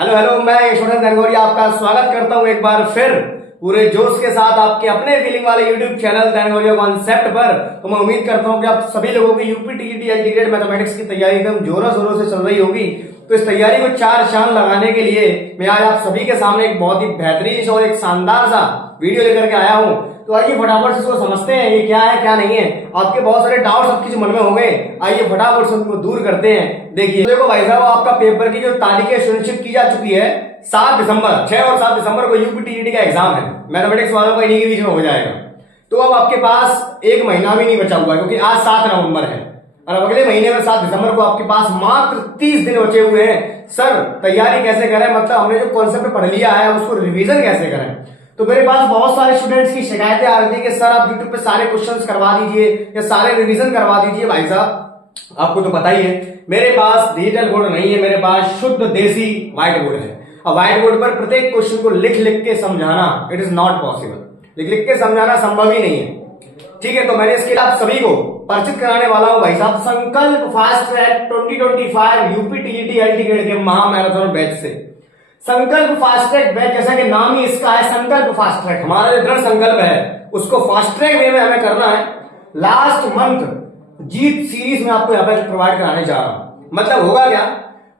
Hello hello, मैं यशवंत गंगोरिया आपका स्वागत करता हूं एक बार फिर पूरे जोश के साथ आपके अपने फीलिंग वाले यूट्यूब चैनल गंगोरिया कॉन्सेप्ट पर। तो मैं उम्मीद करता हूं कि आप सभी लोगों की UP TET LT grade mathematics की तैयारी एकदम जोरों शोरों से चल रही होगी। तो इस तैयारी को चार चांद लगाने के लिए मैं आज आप सभी के सामने एक बहुत ही बेहतरीन और एक शानदार सा वीडियो लेकर के आया हूं। तो आइए फटाफट से इसको समझते हैं ये क्या है क्या नहीं है। आपके बहुत सारे डाउट्स आपके जो मन में होंगे, आइए फटाफट से उनको दूर करते हैं। देखिए देखो भाई साहब, आपका पेपर की जो तारीखें सुनिश्चित की जा चुकी है 7 दिसंबर 6 और 7 दिसंबर को यूपी टीईटी का एग्जाम है। मैथमेटिक्स वालों का इन्हीं के बीच में हो जाएगा। तो अब आपके पास एक महीना भी नहीं बचा हुआ है, क्योंकि आज 7 नवंबर है और अब अगले महीने में 7 दिसंबर को आपके पास मात्र 30 दिन बचे हुए हैं। सर तैयारी कैसे करें, मतलब हमने जो कॉन्सेप्ट पढ़ लिया है उसको रिवीजन कैसे करें। तो मेरे पास बहुत सारे स्टूडेंट्स की शिकायतें आ रही थी कि सर आप यूट्यूब पे सारे क्वेश्चंस करवा दीजिए या सारे रिवीजन करवा दीजिए। भाई साहब आपको तो पता ही है मेरे पास डिजिटल बोर्ड नहीं है, मेरे पास शुद्ध देसी व्हाइट बोर्ड है। अब व्हाइट बोर्ड पर प्रत्येक क्वेश्चन को लिख लिख के समझाना इट इज नॉट पॉसिबल। लिख लिख के समझाना संभव ही नहीं है, ठीक है। तो मैंने इसके लिए आप सभी को परिचित कराने वाला हूं भाई साहब संकल्प fast track 2025 UP TET LT grade के महामैराथन बैच से। संकल्प फास्ट ट्रैक बैच, जैसा कि नाम ही इसका है संकल्प फास्ट ट्रैक, हमारा जो दृढ़ संकल्प है उसको फास्ट ट्रैक वे में हमें करना है। लास्ट मंथ जीत सीरीज में आपको यहाँ पे प्रोवाइड कराने जा रहा हूं। मतलब होगा क्या,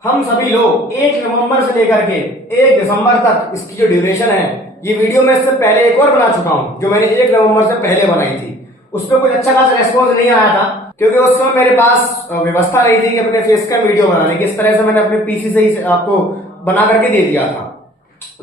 हम सभी लोग 1 नवंबर से लेकर के 1 दिसंबर तक इसकी जो ड्यूरेशन है, ये वीडियो में इससे पहले एक और बना चुका हूं जो मैंने 1 नवंबर से पहले बनाई थी। उस पर कुछ अच्छा खासा रेस्पॉन्स नहीं आया था, क्योंकि उस समय मेरे पास व्यवस्था नहीं थी कि अपने फेस कैम वीडियो बनाने की। इस तरह से मैंने अपने पीसी से ही आपको बना करके दे दिया था।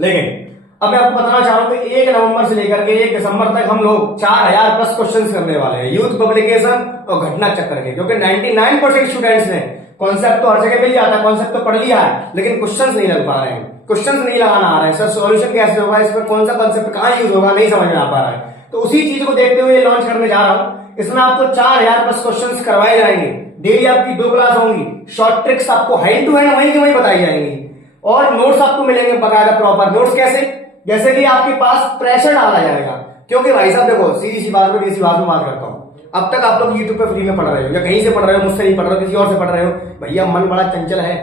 लेकिन अब मैं आपको बताना चाह रहा हूं कि 1 नवंबर से लेकर के 1 दिसंबर तक हम लोग 4000 प्लस क्वेश्चंस करने वाले हैं यूथ पब्लिकेशन और घटना चक्कर के। क्योंकि 99% स्टूडेंट्स ने कॉन्सेप्ट तो हर जगह मिल जाता है, कॉन्सेप्ट तो पढ़ लिया है, लेकिन क्वेश्चंस नहीं लग पा रहे हैं, क्वेश्चंस नहीं लगाना आ रहा है। सर सॉल्यूशन कैसे होगा, इस पर कौन सा कॉन्सेप्ट कहां यूज होगा, नहीं समझ में आ पा रहा है। तो उसी चीज को देखते हुए लॉन्च करने जा रहा हूं। इसमें आपको 4000 प्लस क्वेश्चंस करवाए जाएंगे। डेली आपकी 2 क्लास होंगी। शॉर्ट ट्रिक्स आपको हैंड टू हैंड वहीं की वहीं बताई जाएंगी और नोट्स आपको मिलेंगे बकायदा प्रॉपर नोट्स। कैसे, जैसे कि आपके पास प्रेशर डाला जाएगा। क्योंकि भाई साहब देखो, सीधी सी बात में किसी बात में बात करता हूं, अब तक आप लोग यूट्यूब पे फ्री में पढ़ रहे हो या कहीं से पढ़ रहे हो, मुझसे नहीं पढ़ रहे हो, किसी और से पढ़ रहे हो, भैया मन बड़ा चंचल है।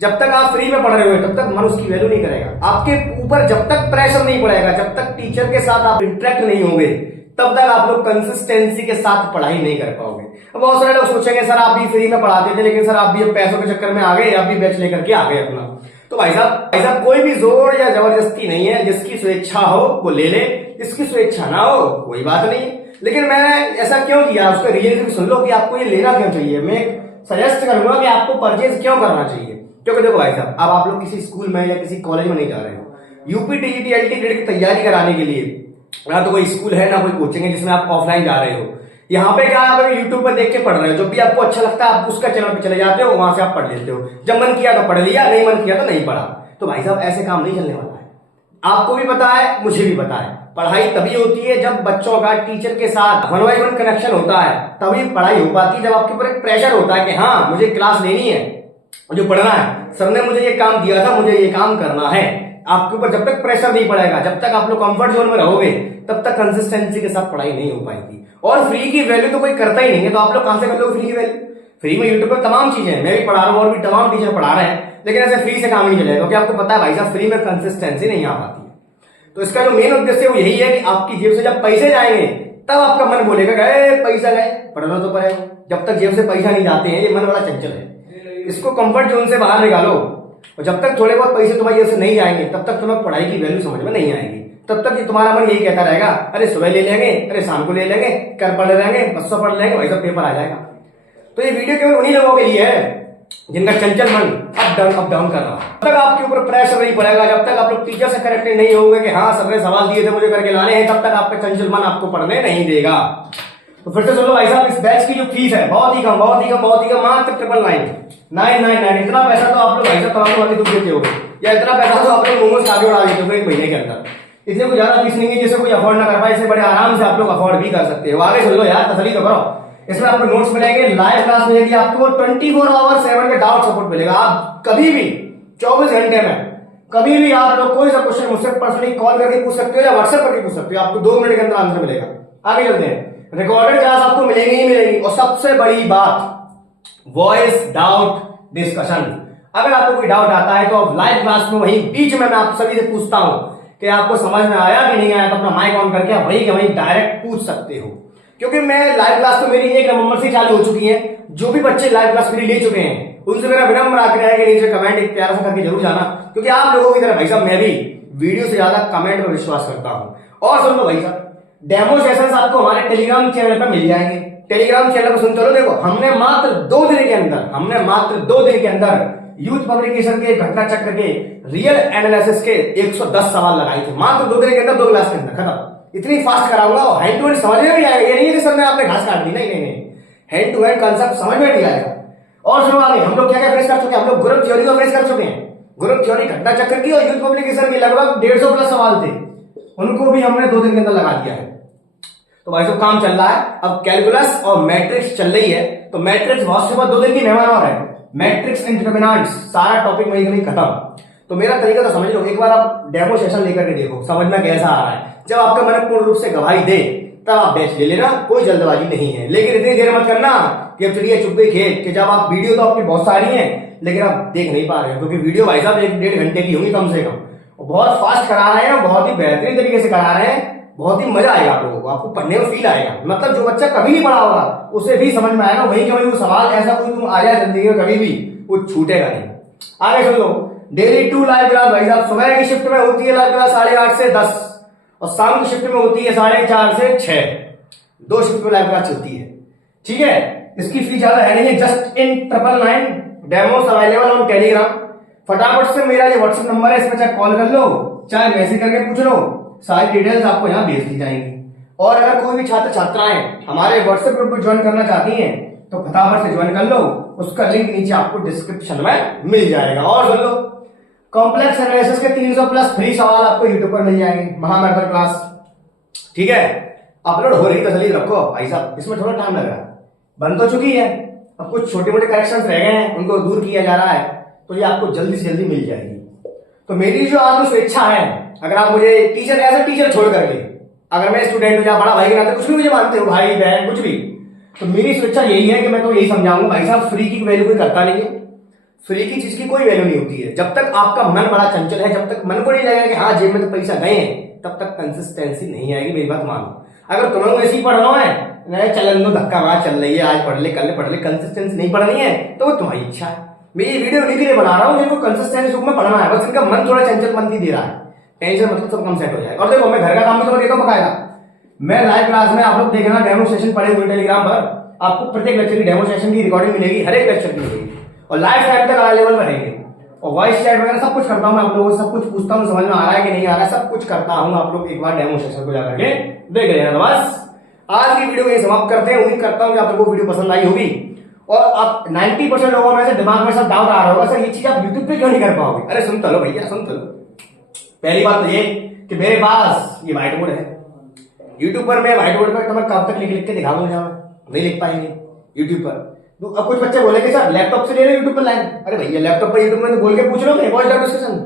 जब तक आप फ्री में पढ़ रहे हो तब तक मन उसकी वैल्यू नहीं करेगा। आपके ऊपर जब तक प्रेशर नहीं पड़ेगा, जब तक टीचर के साथ आप इंटरेक्ट नहीं होंगे, तब तक आप लोग कंसिस्टेंसी के साथ पढ़ाई नहीं कर पाओगे। अब बहुत सारे लोग सोचेंगे सर आप भी फ्री में पढ़ाते थे, लेकिन सर आप भी अब पैसों के चक्कर में आ गए, आप भी बैच लेकर के आ गए अपना। तो भाई साहब कोई भी जोर या जबरदस्ती नहीं है। जिसकी स्वेच्छा हो वो ले ले, जिसकी स्वेच्छा ना हो कोई बात नहीं। लेकिन मैंने ऐसा क्यों किया, उसका रीजन भी सुन लो कि आपको ये लेना क्यों चाहिए। मैं सजेस्ट करूंगा कि आपको परचेज क्यों करना चाहिए। क्योंकि देखो भाई साहब, अब आप लोग किसी स्कूल में या किसी कॉलेज में नहीं जा रहे हो। यूपी टीईटी एलटी ग्रेड की तैयारी कराने के लिए ना तो कोई स्कूल है ना कोई कोचिंग है जिसमें आप ऑफलाइन जा रहे हो। यहाँ पे क्या आप यूट्यूब पर देख के पढ़ रहे हो, जब भी आपको अच्छा लगता है आप उसका चैनल पे चले जाते हो, वहां से आप पढ़ लेते हो। जब मन किया तो पढ़ लिया, नहीं मन किया तो नहीं पढ़ा। तो भाई साहब ऐसे काम नहीं चलने वाला है। आपको भी पता है, मुझे भी पता है, पढ़ाई तभी होती है जब बच्चों का टीचर के साथ 1-by-1 कनेक्शन होता है, तभी पढ़ाई हो पाती है। जब आपके ऊपर एक प्रेशर होता है कि हाँ मुझे क्लास लेनी है, मुझे पढ़ना है, सर ने मुझे ये काम दिया था, मुझे ये काम करना है। आपके ऊपर जब तक प्रेशर नहीं पड़ेगा, जब तक आप लोग कंफर्ट जोन में रहोगे, तब तक कंसिस्टेंसी के साथ पढ़ाई नहीं हो पाएगी। और फ्री की वैल्यू तो कोई करता ही नहीं है, तो आप लोग कहां से कर लो फ्री की वैल्यू। फ्री में यूट्यूब पर तमाम चीजें हैं, मैं भी पढ़ा रहा हूं और भी तमाम टीचर पढ़ा रहे हैं, लेकिन ऐसे फ्री से काम नहीं चलेगा। क्योंकि आपको पता है भाई साहब फ्री में कंसिस्टेंसी नहीं आ पाती है। तो इसका जो मेन उद्देश्य वो यही है कि आपकी जेब से जब पैसे जाएंगे तब आपका मन बोलेगा गए पैसा गए, पढ़ना तो पड़ेगा। जब तक जेब से पैसा नहीं जाते हैं, ये मन बड़ा चंचल है, इसको कंफर्ट जोन से बाहर निकालो। और जब तक थोड़े बहुत पैसे तुम्हारी जेब से नहीं जाएंगे तब तक तुम्हें पढ़ाई की वैल्यू समझ में नहीं आएगी। तब तक ये तुम्हारा मन यही कहता रहेगा अरे सुबह ले लेंगे, अरे शाम को ले लेंगे, कल पढ़ लेंगे, बच्चों पढ़ लेंगे, वही सब पेपर आ जाएगा। तो ये वीडियो केवल उन्हीं लोगों के लिए है जिनका चंचल मन अप डाउन कर रहा है। जब तक आपके ऊपर प्रेशर नहीं पड़ेगा, जब तक आप लोग टीचर से कनेक्टेड नहीं होंगे कि हाँ सर ने सवाल दिए थे मुझे करके लाने हैं, तब तक आपका चंचल मन आपको पढ़ने नहीं देगा। तो फिर से सुनो भाई साहब, इस बैच की जो फीस है बहुत ही कम मात्र 999। इतना पैसा तो आप लोग भाई साहब तमाम वाले दूध देते हो, या इतना पैसा तो आप लोग मोमोज आगे उड़ा देते हो 1 महीने के अंदर। इससे कोई ज्यादा फीस नहीं है जिसे कोई अफोर्ड ना कर पाए, इसे बड़े आराम से आप लोग अफोर्ड भी कर सकते हो। आगे सुन लो यार, तसल्ली तो करो। इसमें आपको नोट्स मिलेंगे, लाइव क्लास मिलेगी, आपको 24 आवर 7 का डाउट सपोर्ट मिलेगा। आप कभी भी 24 घंटे में कभी भी आप लोग कोई सा क्वेश्चन मुझसे पर्सनली कॉल करके पूछ सकते हो या व्हाट्सएप करके पूछ सकते हो, आपको 2 मिनट के अंदर आंसर मिलेगा। आगे चलते हैं, रिकॉर्डेड क्लास आपको मिलेंगी ही मिलेंगी। और सबसे बड़ी बात, वॉइस डाउट डिस्कशन। अगर आपको कोई डाउट आता है तो आप लाइव क्लास में वहीं बीच में मैं आप सभी से पूछता हूं कि आपको समझ में आया कि नहीं आया, तो अपना माइक ऑन करके आप वहीं के वहीं डायरेक्ट पूछ सकते हो। क्योंकि मैं लाइव क्लास तो मेरी 1 नवंबर से चालू हो चुकी है। जो भी बच्चे लाइव क्लास मेरी ले चुके हैं उनसे मेरा विनम्र आग्रह है कि नीचे कमेंट एक प्यारा सा करके जरूर जाना, क्योंकि आप लोगों की तरह भाई साहब मैं भी वीडियो से ज्यादा कमेंट में विश्वास करता हूं। और सुन लो भाई साहब, डेमो सेशंस आपको हमारे टेलीग्राम चैनल पर मिल जाएंगे। टेलीग्राम चैनल पर सुन चलो, देखो हमने मात्र 2 दिन के अंदर यूथ पब्लिकेशन के घटना चक्र के रियल एनालिसिस के 110 सवाल लगाए थे। मात्र 2 दिन के अंदर 2 क्लास के अंदर खत्म। इतनी फास्ट कराऊंगा और हैंड टू हैंड समझ में नहीं आएगा। ये नहीं है कि सर मैं आपने घास काट दी, नहीं, हैंड टू हैंड कंसेप्ट समझ में नहीं आएगा। और सुनो आगे हम लोग क्या क्या फेस कर चुके हैं। हम लोग ग्रुप थ्योरी को फेस कर चुके हैं। ग्रुप थ्योरी घटना चक्र की और यूथ पब्लिकेशन की लगभग 150 प्लस सवाल थे, उनको भी हमने 2 दिन के अंदर लगा दिया है। तो भाई साहब काम चल रहा है। अब कैलकुलस और मैट्रिक्स चल रही है, तो मैट्रिक्स बहुत से बाद 2 दिन की मेहमान और है। मैट्रिक्स एंड डिटरमिनेंट्स सारा टॉपिक वहीं कहीं खत्म। तो मेरा तरीका तो समझ लो, एक बार आप डेमो सेशन लेकर के देखो, समझ में कैसा आ रहा है। जब आपका मन पूर्ण रूप से गवाही दे तब आप बैच ले लेना, कोई जल्दबाजी नहीं है। लेकिन इतनी देर मत करना कि अब चलिए चुप गई खेत, कि जब आप वीडियो तो आपकी बहुत सारी है लेकिन आप देख नहीं पा रहे हो, क्योंकि वीडियो भाई साहब 1-1.5 घंटे की होगी कम से कम। बहुत फास्ट करा रहे हैं, बहुत ही बेहतरीन तरीके से करा रहे हैं, बहुत ही मजा आएगा आप लोगों को, आपको पढ़ने में फील आएगा। मतलब जो बच्चा कभी नहीं पढ़ा होगा उसे भी समझ में आएगा। वहीं के वहीं वो सवाल ऐसा कोई तुम आ जाए जिंदगी में कभी भी वो छूटेगा नहीं। आगे सुन लो, डेली 2 लाइव क्लास भाई साहब सुबह की शिफ्ट में होती है लाइव क्लास 8:30 से 10 और शाम की शिफ्ट में होती है 4:30 से 6। 2 शिफ्ट में लाइव क्लास चलती है, ठीक है। इसकी फीस ज्यादा है नहीं, just in 999 demos available on Telegram. फटाफट से मेरा ये व्हाट्सएप नंबर है, इसमें चाहे कॉल कर लो चाहे मैसेज करके पूछ लो, सारी डिटेल्स आपको यहाँ भेज दी जाएंगी। और अगर कोई भी छात्र छात्राएं हमारे व्हाट्सएप ग्रुप में ज्वाइन करना चाहती हैं तो फटाफट से ज्वाइन कर लो, उसका लिंक नीचे आपको डिस्क्रिप्शन में मिल जाएगा। और सुन लो, कॉम्प्लेक्स एनालिसिस के 300 प्लस फ्री सवाल आपको यूट्यूब पर मिल जाएंगे, महामैराथन क्लास, ठीक है। अपलोड हो रही तो जल्दी रखो भाई साहब, इसमें थोड़ा टाइम लग रहा है, बन तो चुकी है, अब कुछ छोटे मोटे करेक्शंस रह गए हैं, उनको दूर किया जा रहा है, तो ये आपको जल्दी से जल्दी मिल जाएगी। तो मेरी जो आत्म स्वेच्छा है, अगर आप मुझे टीचर एज ए टीचर छोड़ करके, अगर मैं स्टूडेंट हूं या बड़ा भाई के नाते कुछ भी मुझे मानते हो, भाई बहन कुछ भी, तो मेरी स्वेच्छा यही है कि मैं तो यही समझाऊंगा भाई साहब, फ्री की वैल्यू कोई करता नहीं है। फ्री की चीज की कोई वैल्यू नहीं होती है। जब तक आपका मन बड़ा चंचल है, जब तक मन को नहीं लगेगा कि हाँ जेब में तो पैसा गए हैं, तब तक कंसिस्टेंसी नहीं आएगी। मेरी बात मानो, अगर तुम्हें ऐसे ही पढ़ना है, चलन दो धक्का मार चल रही है, आज पढ़ ले कल पढ़ ले, कंसिस्टेंसी नहीं पढ़नी है तो वो तुम्हारी इच्छा है। मैं ये वीडियो उन्हीं के लिए बना रहा हूँ जिनको कंसिस्टेंसी रूप में पढ़ना है, बस इनका मन थोड़ा चंचलपंती दे रहा है, टेंशन मतलब सब कम सेट हो जाएगा। और देखो मैं घर का काम भी तो देता हूँ बकायदा। मैं लाइव क्लास में आप लोग देखना, डेमो सेशन पढ़े हुए टेलीग्राम पर, आपको प्रत्येक लेक्चर की डेमो सेशन की रिकॉर्डिंग मिलेगी, हर एक लेक्चर की मिलेगी, और लाइव टाइम तक अवेलेबल रहेंगे। और वॉइस चैट वगैरह सब कुछ करता हूँ मैं आप लोगों से, सब कुछ पूछता हूँ, समझ में आ रहा है कि नहीं आ रहा है, सब कुछ करता हूँ। आप लोग एक बार डेमो सेशन को जाकर के देख लेना। तो बस आज की वीडियो को यही समाप्त करते हैं। उम्मीद करता हूँ कि आप लोगों को वीडियो पसंद आई होगी। और आप 90% लोगों में से दिमाग में सब डाउट आ रहा होगा, सर ये चीज आप यूट्यूब पे क्यों नहीं कर पाओगे। अरे सुन तो लो भैया, सुन तो लो। पहली बात तो ये कि मेरे पास ये व्हाइट बोर्ड है, यूट्यूब पर मैं व्हाइट बोर्ड पर तो मैं कब तक लिख लिख के दिखाऊंगा, नहीं लिख पाएंगे यूट्यूब पर। तो अब कुछ बच्चे बोले कि सर लैपटॉप से ले रहे यूट्यूब पर लाइन। अरे भैया लैपटॉप पर यूट्यूब में तो बोल के पूछ लो, वॉइस डिस्कशन।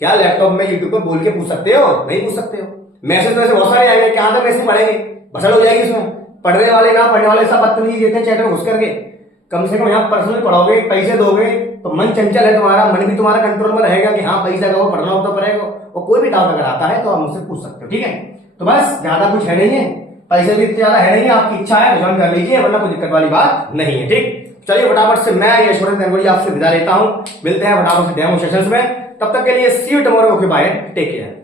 क्या लैपटॉप में यूट्यूब पर बोल के पूछ सकते हो? नहीं पूछ सकते हो। मैसेज तो ऐसे बहुत सारे आएंगे, क्या तक मैसेज पढ़ेंगे, भसड़ हो जाएगी इसमें। पढ़ने वाले ना पढ़ने वाले सब बदतमीजी देते हैं चैट में घुस करके। कम से कम यहाँ पर्सनल पढ़ोगे, पैसे दोगे तो मन चंचल है तुम्हारा, मन भी तुम्हारा कंट्रोल में रहेगा कि हाँ पैसा दो, पढ़ना हो तो पड़ेगा। और कोई भी डाउट अगर आता है तो आप मुझसे पूछ सकते हो, ठीक है। तो बस ज्यादा कुछ है नहीं है, पैसे भी इतने ज्यादा है नहीं है, आपकी इच्छा है ज्वाइन कर लीजिए, वरना कोई दिक्कत वाली बात नहीं है, ठीक। चलिए फटाफट से मैं यशवंत गंगोली आपसे विदा लेता हूं, मिलते हैं फटाफट से डेमो सेशंस में। तब तक के लिए see you tomorrow, okay bye, take care.